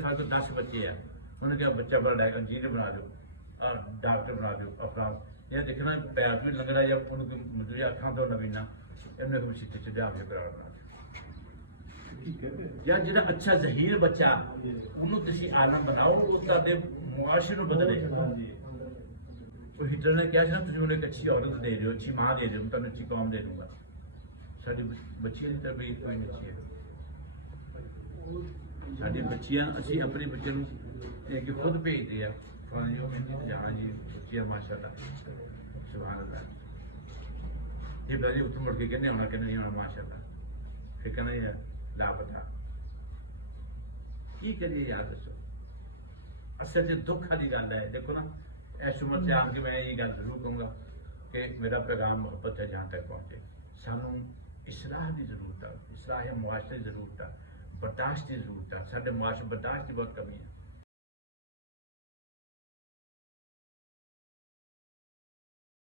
साल तो 10 बच्चे हैं, उन्होंने कहा बच्चा बड़ा इंजीनियर बना दो और डॉक्टर बना दो अफराज ये देखना पैर भी लंगड़ा या उनकी मजदूरी अखा तो नवीना इन्हें मसीते च लिया के करा या जो अच्छा जहीर बच्चा उन्होंने तुम आलम बनाओ वो मुआशरे को बदले। तो हिटलर ने कहा ना तुम उन्हें एक अच्छी औरत दे रहे हो, अच्छी माँ दे रहे हो, तुम अच्छी कौम दे दूंगा। साड़ी बच्चियां की तरबियत कोई नहीं अच्छी है। साड़ी बच्चियां असं अपने बच्चे को खुद भेजते हैं फलानी जी कहती जहाँ जी बच्चियां माशाअल्लाह सुभान अल्लाह जी बाजी उत्थों मुड़ के कहने आना कहने नहीं आना माशाअल्लाह फिर कहना यार लापता की करिए यार दसो। असल च दुख वाली गल है देखो ना इस उम्र से आके मैं ये गल जरूर कहूँगा कि मेरा पैगाम मोहब्बत है जहाँ तक पहुँचे सानू इसलाह की जरूरत है, इसलाह मुआशरे की जरूरत है, बर्दाश्त की जरूरत है। साढ़े मुआशरे बर्दाश्त की बहुत कमी है।